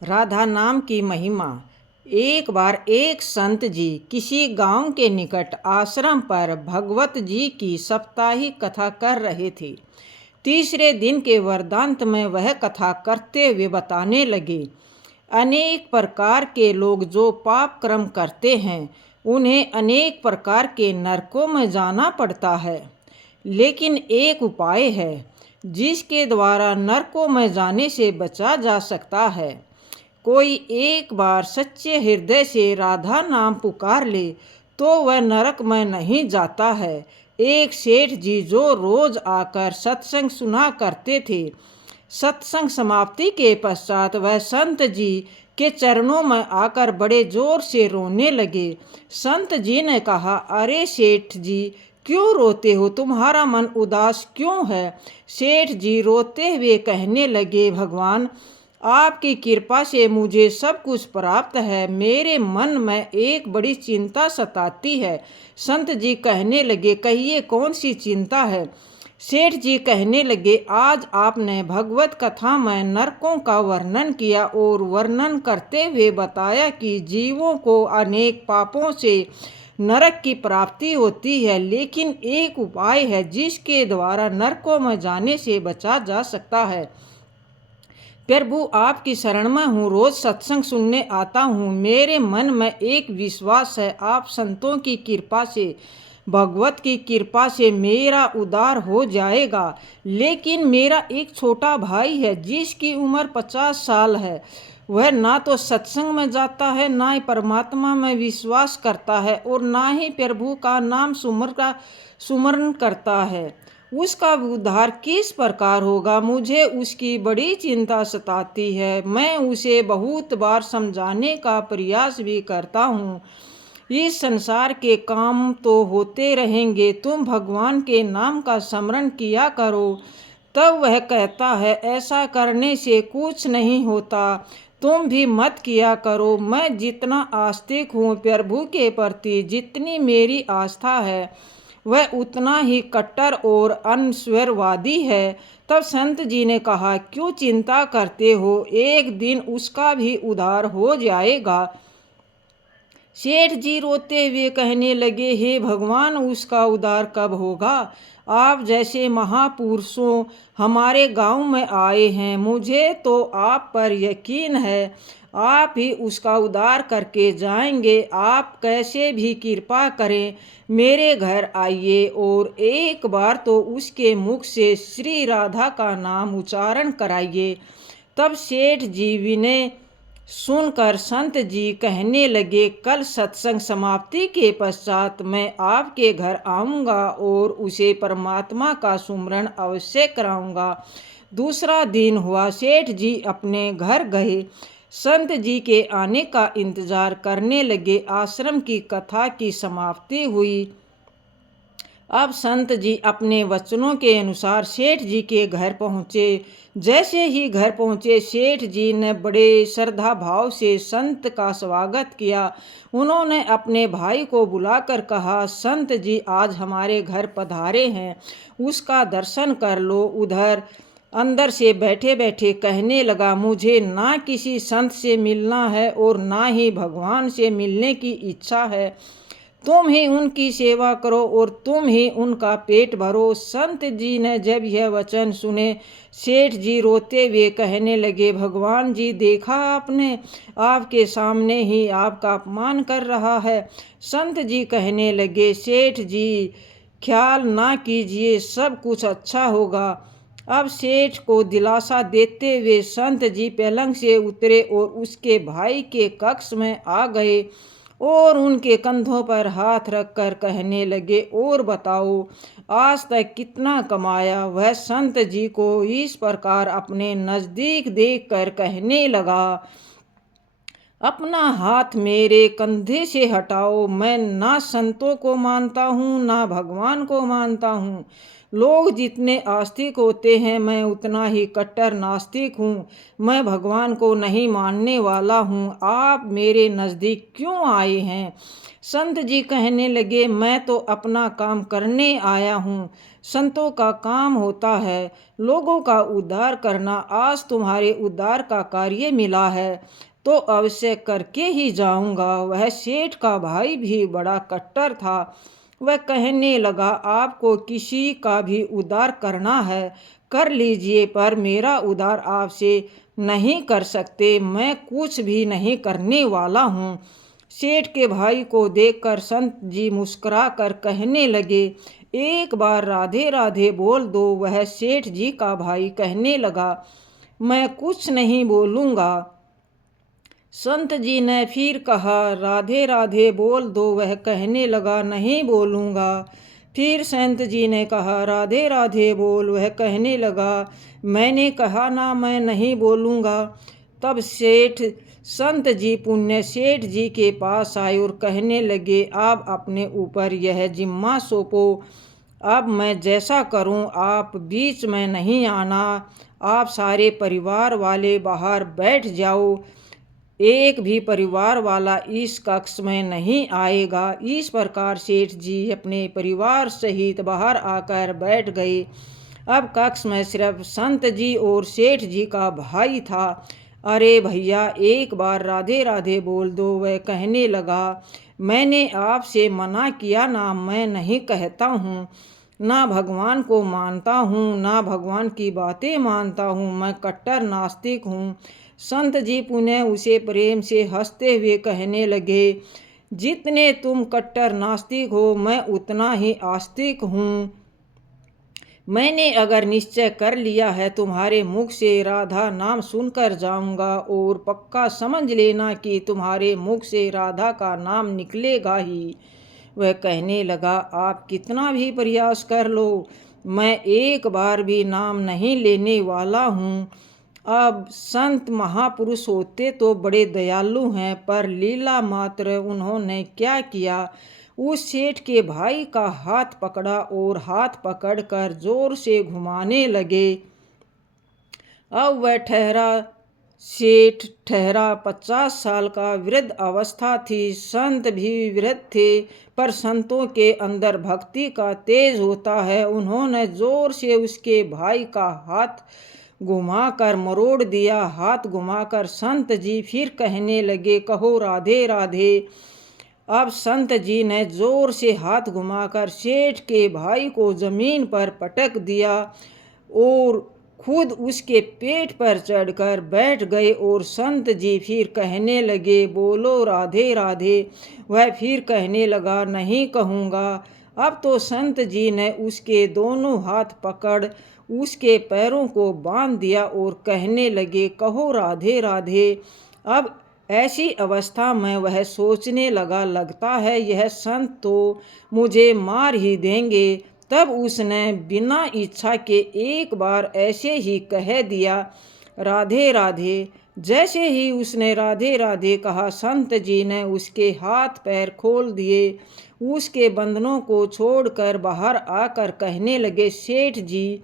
राधा नाम की महिमा। एक बार एक संत जी किसी गांव के निकट आश्रम पर भगवत जी की साप्ताहिक कथा कर रहे थे। तीसरे दिन के वृत्तांत में वह कथा करते हुए बताने लगे, अनेक प्रकार के लोग जो पाप कर्म करते हैं उन्हें अनेक प्रकार के नरकों में जाना पड़ता है, लेकिन एक उपाय है जिसके द्वारा नरकों में जाने से बचा जा सकता है। कोई एक बार सच्चे हृदय से राधा नाम पुकार ले तो वह नरक में नहीं जाता है। एक सेठ जी जो रोज आकर सत्संग सुना करते थे, सत्संग समाप्ति के पश्चात वह संत जी के चरणों में आकर बड़े जोर से रोने लगे। संत जी ने कहा, अरे सेठ जी, क्यों रोते हो? तुम्हारा मन उदास क्यों है? सेठ जी रोते हुए कहने लगे, भगवान, आपकी कृपा से मुझे सब कुछ प्राप्त है, मेरे मन में एक बड़ी चिंता सताती है। संत जी कहने लगे, कहिए कौन सी चिंता है? सेठ जी कहने लगे, आज आपने भगवत कथा में नरकों का वर्णन किया और वर्णन करते हुए बताया कि जीवों को अनेक पापों से नरक की प्राप्ति होती है, लेकिन एक उपाय है जिसके द्वारा नरकों में जाने से बचा जा सकता है। प्रभु, आपकी शरण में हूँ, रोज सत्संग सुनने आता हूँ, मेरे मन में एक विश्वास है, आप संतों की कृपा से, भगवत की कृपा से मेरा उद्धार हो जाएगा। लेकिन मेरा एक छोटा भाई है जिसकी उम्र 50 साल है। वह ना तो सत्संग में जाता है, ना ही परमात्मा में विश्वास करता है और ना ही प्रभु का नाम सुमरण करता है। उसका उद्धार किस प्रकार होगा? मुझे उसकी बड़ी चिंता सताती है। मैं उसे बहुत बार समझाने का प्रयास भी करता हूँ। इस संसार के काम तो होते रहेंगे, तुम भगवान के नाम का स्मरण किया करो। तब वह कहता है, ऐसा करने से कुछ नहीं होता, तुम भी मत किया करो। मैं जितना आस्तिक हूँ प्रभु के प्रति, जितनी मेरी आस्था है, वह उतना ही कट्टर और अनस्वरवादी है। तब संत जी ने कहा, क्यों चिंता करते हो? एक दिन उसका भी उद्धार हो जाएगा। सेठ जी रोते हुए कहने लगे, हे भगवान, उसका उद्धार कब होगा? आप जैसे महापुरुषों हमारे गांव में आए हैं, मुझे तो आप पर यकीन है, आप ही उसका उद्धार करके जाएंगे। आप कैसे भी कृपा करें, मेरे घर आइए और एक बार तो उसके मुख से श्री राधा का नाम उच्चारण कराइए। तब सेठ जी विनय सुनकर संत जी कहने लगे, कल सत्संग समाप्ति के पश्चात मैं आपके घर आऊँगा और उसे परमात्मा का सुमरण अवश्य कराऊँगा। दूसरा दिन हुआ, सेठ जी अपने घर गए, संत जी के आने का इंतजार करने लगे। आश्रम की कथा की समाप्ति हुई। अब संत जी अपने वचनों के अनुसार सेठ जी के घर पहुँचे। जैसे ही घर पहुँचे, सेठ जी ने बड़े श्रद्धा भाव से संत का स्वागत किया। उन्होंने अपने भाई को बुलाकर कहा, संत जी आज हमारे घर पधारे हैं, उसका दर्शन कर लो। उधर अंदर से बैठे बैठे कहने लगा, मुझे ना किसी संत से मिलना है और ना ही भगवान से मिलने की इच्छा है। तुम ही उनकी सेवा करो और तुम ही उनका पेट भरो। संत जी ने जब यह वचन सुने, सेठ जी रोते हुए कहने लगे, भगवान जी, देखा आपने, आपके सामने ही आपका अपमान कर रहा है। संत जी कहने लगे, सेठ जी, ख्याल ना कीजिए, सब कुछ अच्छा होगा। अब सेठ को दिलासा देते हुए संत जी पलंग से उतरे और उसके भाई के कक्ष में आ गए और उनके कंधों पर हाथ रखकर कहने लगे, और बताओ, आज तक कितना कमाया? वह संत जी को इस प्रकार अपने नज़दीक देखकर कहने लगा, अपना हाथ मेरे कंधे से हटाओ। मैं ना संतों को मानता हूँ ना भगवान को मानता हूँ। लोग जितने आस्तिक होते हैं मैं उतना ही कट्टर नास्तिक हूँ। मैं भगवान को नहीं मानने वाला हूँ। आप मेरे नज़दीक क्यों आए हैं? संत जी कहने लगे, मैं तो अपना काम करने आया हूँ। संतों का काम होता है लोगों का उद्धार करना। आज तुम्हारे उद्धार का कार्य मिला है तो अवश्य करके ही जाऊंगा। वह सेठ का भाई भी बड़ा कट्टर था। वह कहने लगा, आपको किसी का भी उद्धार करना है कर लीजिए, पर मेरा उद्धार आपसे नहीं कर सकते। मैं कुछ भी नहीं करने वाला हूँ। सेठ के भाई को देखकर संत जी मुस्कुरा कर कहने लगे, एक बार राधे राधे बोल दो। वह सेठ जी का भाई कहने लगा, मैं कुछ नहीं बोलूँगा। संत जी ने फिर कहा, राधे राधे बोल दो। वह कहने लगा, नहीं बोलूँगा। फिर संत जी ने कहा, राधे राधे बोल। वह कहने लगा, मैंने कहा ना मैं नहीं बोलूँगा। तब सेठ संत जी पुण्य सेठ जी के पास आए और कहने लगे, आप अपने ऊपर यह जिम्मा सौंपो। अब मैं जैसा करूं आप बीच में नहीं आना। आप सारे परिवार वाले बाहर बैठ जाओ। एक भी परिवार वाला इस कक्ष में नहीं आएगा। इस प्रकार सेठ जी अपने परिवार सहित बाहर आकर बैठ गए। अब कक्ष में सिर्फ संत जी और सेठ जी का भाई था। अरे भैया, एक बार राधे राधे बोल दो। वह कहने लगा, मैंने आपसे मना किया ना, मैं नहीं कहता हूँ। ना भगवान को मानता हूँ ना भगवान की बातें मानता हूँ। मैं कट्टर नास्तिक हूँ। संत जी पुनः उसे प्रेम से हंसते हुए कहने लगे, जितने तुम कट्टर नास्तिक हो मैं उतना ही आस्तिक हूँ। मैंने अगर निश्चय कर लिया है तुम्हारे मुख से राधा नाम सुनकर जाऊंगा, और पक्का समझ लेना कि तुम्हारे मुख से राधा का नाम निकलेगा ही। वह कहने लगा, आप कितना भी प्रयास कर लो मैं एक बार भी नाम नहीं लेने वाला हूँ। अब संत महापुरुष होते तो बड़े दयालु हैं, पर लीला मात्र उन्होंने क्या किया, उस सेठ के भाई का हाथ पकड़ा और हाथ पकड़कर जोर से घुमाने लगे। अब वह सेठ ठहरा 50 साल का, वृद्ध अवस्था थी। संत भी वृद्ध थे, पर संतों के अंदर भक्ति का तेज होता है। उन्होंने जोर से उसके भाई का हाथ घुमाकर मरोड़ दिया। हाथ घुमाकर संत जी फिर कहने लगे, कहो राधे राधे। अब संत जी ने जोर से हाथ घुमाकर सेठ के भाई को जमीन पर पटक दिया और खुद उसके पेट पर चढ़कर बैठ गए। और संत जी फिर कहने लगे, बोलो राधे राधे। वह फिर कहने लगा, नहीं कहूँगा। अब तो संत जी ने उसके दोनों हाथ पकड़ उसके पैरों को बांध दिया और कहने लगे, कहो राधे राधे। अब ऐसी अवस्था में वह सोचने लगा, लगता है यह संत तो मुझे मार ही देंगे। तब उसने बिना इच्छा के एक बार ऐसे ही कह दिया, राधे राधे। जैसे ही उसने राधे राधे कहा, संत जी ने उसके हाथ पैर खोल दिए। उसके बंधनों को छोड़कर बाहर आकर कहने लगे, सेठ जी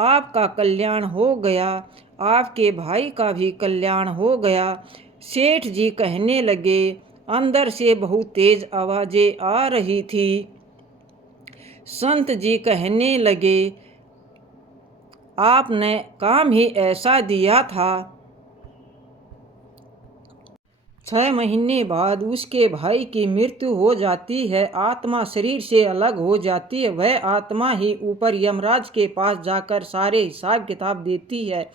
आपका कल्याण हो गया, आपके भाई का भी कल्याण हो गया। सेठ जी कहने लगे, अंदर से बहुत तेज आवाजें आ रही थी। संत जी कहने लगे, आपने काम ही ऐसा दिया था। 6 महीने बाद उसके भाई की मृत्यु हो जाती है। आत्मा शरीर से अलग हो जाती है। वह आत्मा ही ऊपर यमराज के पास जाकर सारे हिसाब किताब देती है।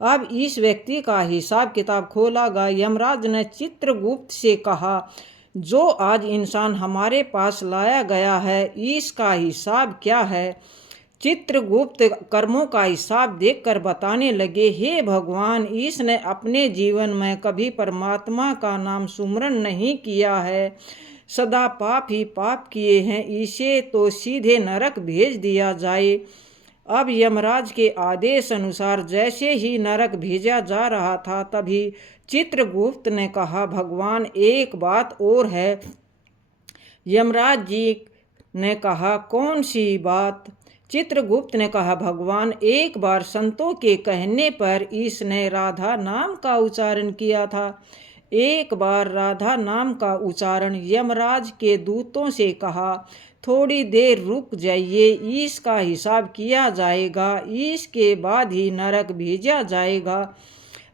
अब इस व्यक्ति का हिसाब किताब खोला गया। यमराज ने चित्रगुप्त से कहा, जो आज इंसान हमारे पास लाया गया है इसका हिसाब क्या है? चित्रगुप्त कर्मों का हिसाब देखकर बताने लगे, हे भगवान, इसने अपने जीवन में कभी परमात्मा का नाम सुमरन नहीं किया है, सदा पाप ही पाप किए हैं। इसे तो सीधे नरक भेज दिया जाए। अब यमराज के आदेश अनुसार जैसे ही नरक भेजा जा रहा था तभी चित्रगुप्त ने कहा, भगवान एक बात और है। यमराज जी ने कहा, कौन सी बात? चित्रगुप्त ने कहा, भगवान एक बार संतों के कहने पर इसने राधा नाम का उच्चारण किया था। एक बार राधा नाम का उच्चारण यमराज के दूतों से कहा, थोड़ी देर रुक जाइए, इसका हिसाब किया जाएगा, इसके बाद ही नरक भेजा जाएगा।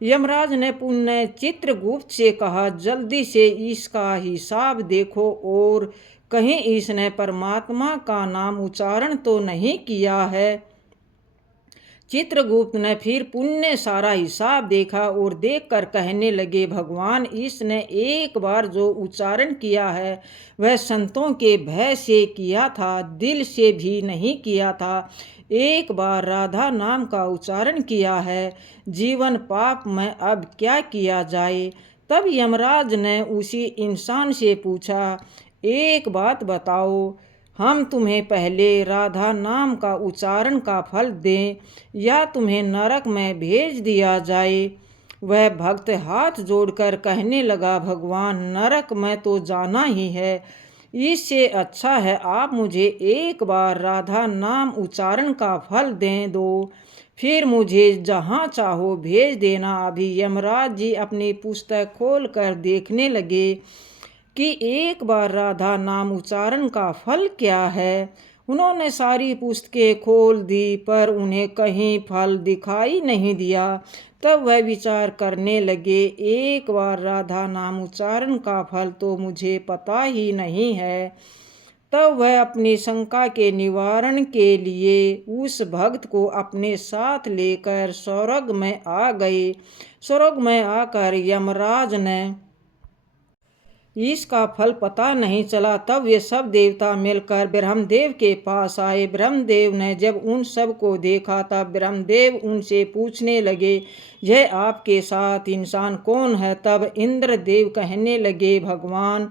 यमराज ने पुनः चित्रगुप्त से कहा, जल्दी से इसका हिसाब देखो और कहीं इसने परमात्मा का नाम उच्चारण तो नहीं किया है। चित्रगुप्त ने फिर पुण्य सारा हिसाब देखा और देखकर कहने लगे, भगवान इसने एक बार जो उच्चारण किया है वह संतों के भय से किया था, दिल से भी नहीं किया था। एक बार राधा नाम का उच्चारण किया है, जीवन पाप में अब क्या किया जाए? तब यमराज ने उसी इंसान से पूछा, एक बात बताओ, हम तुम्हें पहले राधा नाम का उच्चारण का फल दें या तुम्हें नरक में भेज दिया जाए? वह भक्त हाथ जोड़कर कहने लगा, भगवान नरक में तो जाना ही है, इससे अच्छा है आप मुझे एक बार राधा नाम उच्चारण का फल दें दो, फिर मुझे जहाँ चाहो भेज देना। अभी यमराज जी अपनी पुस्तक खोल कर देखने लगे कि एक बार राधा नाम उच्चारण का फल क्या है। उन्होंने सारी पुस्तकें खोल दी पर उन्हें कहीं फल दिखाई नहीं दिया। तब वह विचार करने लगे, एक बार राधा नाम उच्चारण का फल तो मुझे पता ही नहीं है। तब वह अपनी शंका के निवारण के लिए उस भक्त को अपने साथ लेकर स्वर्ग में आ गए। स्वर्ग में आकर यमराज ने इसका फल पता नहीं चला। तब वे सब देवता मिलकर ब्रह्मदेव के पास आए। ब्रह्मदेव ने जब उन सब को देखा तब ब्रह्मदेव उनसे पूछने लगे, यह आपके साथ इंसान कौन है? तब इंद्रदेव कहने लगे, भगवान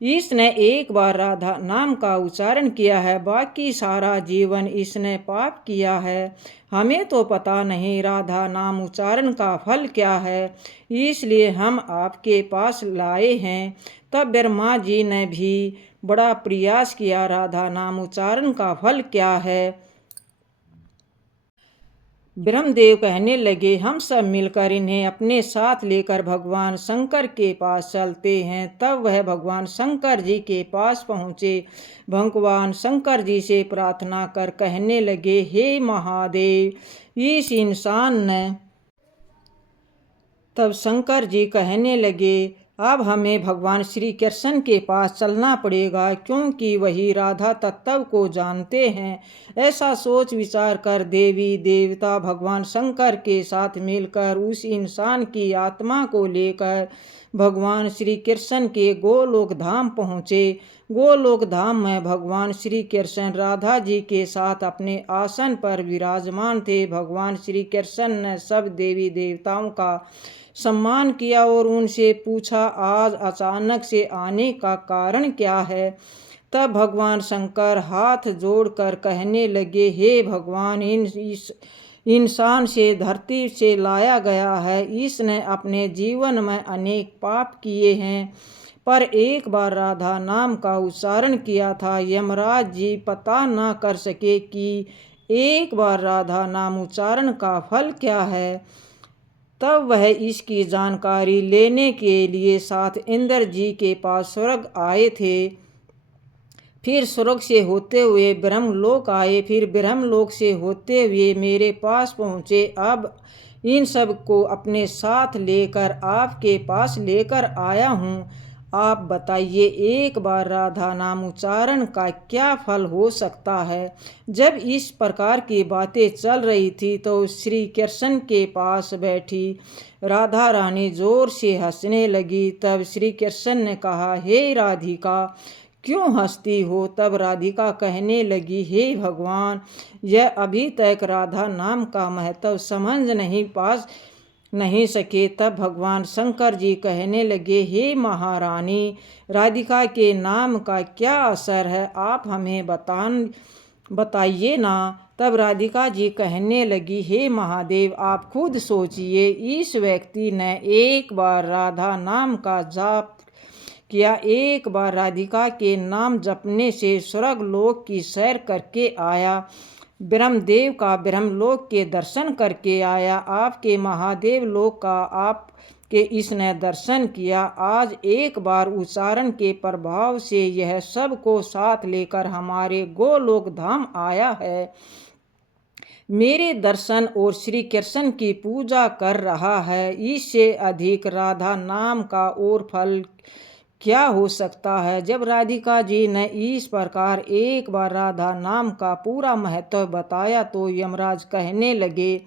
इसने एक बार राधा नाम का उच्चारण किया है, बाकी सारा जीवन इसने पाप किया है। हमें तो पता नहीं राधा नाम उच्चारण का फल क्या है, इसलिए हम आपके पास लाए हैं। तब ब्रह्मा जी ने भी बड़ा प्रयास किया, राधा नाम उच्चारण का फल क्या है? ब्रह्मदेव कहने लगे, हम सब मिलकर इन्हें अपने साथ लेकर भगवान शंकर के पास चलते हैं। तब वह भगवान शंकर जी के पास पहुँचे। भगवान शंकर जी से प्रार्थना कर कहने लगे, हे महादेव, इस इंसान ने। तब शंकर जी कहने लगे, अब हमें भगवान श्री कृष्ण के पास चलना पड़ेगा, क्योंकि वही राधा तत्व को जानते हैं। ऐसा सोच विचार कर देवी देवता भगवान शंकर के साथ मिलकर उस इंसान की आत्मा को लेकर भगवान श्री कृष्ण के गोलोक धाम पहुँचे। गोलोक धाम में भगवान श्री कृष्ण राधा जी के साथ अपने आसन पर विराजमान थे। भगवान श्री कृष्ण ने सब देवी देवताओं का सम्मान किया और उनसे पूछा, आज अचानक से आने का कारण क्या है? तब भगवान शंकर हाथ जोड़कर कहने लगे, हे भगवान, इस इंसान से धरती से लाया गया है। इसने अपने जीवन में अनेक पाप किए हैं, पर एक बार राधा नाम का उच्चारण किया था। यमराज जी पता न कर सके कि एक बार राधा नाम उच्चारण का फल क्या है। तब वह इसकी जानकारी लेने के लिए साथ इंद्र जी के पास स्वर्ग आए थे। फिर स्वर्ग से होते हुए ब्रह्मलोक आए, फिर ब्रह्मलोक से होते हुए मेरे पास पहुँचे। अब इन सब को अपने साथ लेकर आपके पास लेकर आया हूँ। आप बताइए, एक बार राधा नाम उच्चारण का क्या फल हो सकता है? जब इस प्रकार की बातें चल रही थी तो श्री कृष्ण के पास बैठी राधा रानी जोर से हंसने लगी। तब श्री कृष्ण ने कहा, हे राधिका, क्यों हंसती हो? तब राधिका कहने लगी, हे भगवान, यह अभी तक राधा नाम का महत्व समझ नहीं सके। तब भगवान शंकर जी कहने लगे, हे महारानी, राधिका के नाम का क्या असर है? आप हमें बताइए ना। तब राधिका जी कहने लगी, हे महादेव, आप खुद सोचिए, इस व्यक्ति ने एक बार राधा नाम का जाप किया, एक बार राधिका के नाम जपने से स्वर्ग लोक की सैर करके आया, ब्रह्मदेव का ब्रह्मलोक के दर्शन करके आया, आपके महादेव लोक का आपके इसने दर्शन किया। आज एक बार उच्चारण के प्रभाव से यह सब को साथ लेकर हमारे गोलोक धाम आया है, मेरे दर्शन और श्री कृष्ण की पूजा कर रहा है। इससे अधिक राधा नाम का और फल क्या हो सकता है। जब राधिका जी ने इस प्रकार एक बार राधा नाम का पूरा महत्व बताया तो यमराज कहने लगे,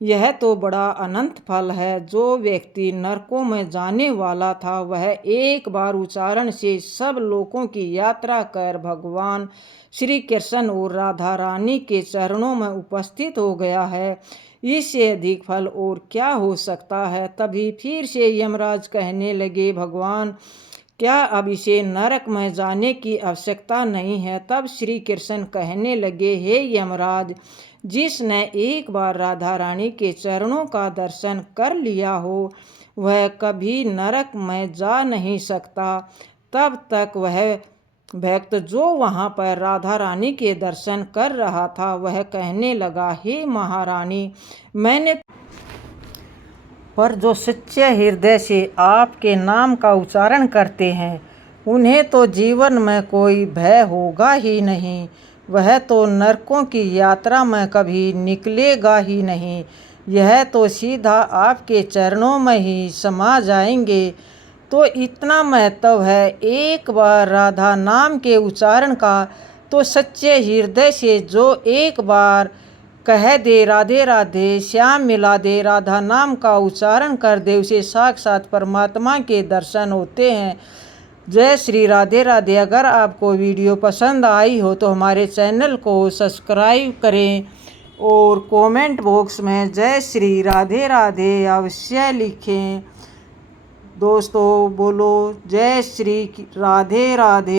यह तो बड़ा अनंत फल है। जो व्यक्ति नरकों में जाने वाला था वह एक बार उच्चारण से सब लोकों की यात्रा कर भगवान श्री कृष्ण और राधा रानी के चरणों में उपस्थित हो गया है। इससे अधिक फल और क्या हो सकता है। तभी फिर से यमराज कहने लगे, भगवान, क्या अब इसे नरक में जाने की आवश्यकता नहीं है। तब श्री कृष्ण कहने लगे, हे यमराज, जिसने एक बार राधा रानी के चरणों का दर्शन कर लिया हो वह कभी नरक में जा नहीं सकता। तब तक वह भक्त जो वहाँ पर राधा रानी के दर्शन कर रहा था वह कहने लगा, हे महारानी, मैंने पर जो सच्चे हृदय से आपके नाम का उच्चारण करते हैं उन्हें तो जीवन में कोई भय होगा ही नहीं, वह तो नरकों की यात्रा में कभी निकलेगा ही नहीं, यह तो सीधा आपके चरणों में ही समा जाएंगे। तो इतना महत्व है एक बार राधा नाम के उच्चारण का, तो सच्चे हृदय से जो एक बार कह दे राधे राधे, श्याम मिला दे, राधा नाम का उच्चारण कर दे, उसे साक्षात परमात्मा के दर्शन होते हैं। जय श्री राधे राधे। अगर आपको वीडियो पसंद आई हो तो हमारे चैनल को सब्सक्राइब करें और कमेंट बॉक्स में जय श्री राधे राधे अवश्य लिखें। दोस्तों बोलो जय श्री राधे राधे।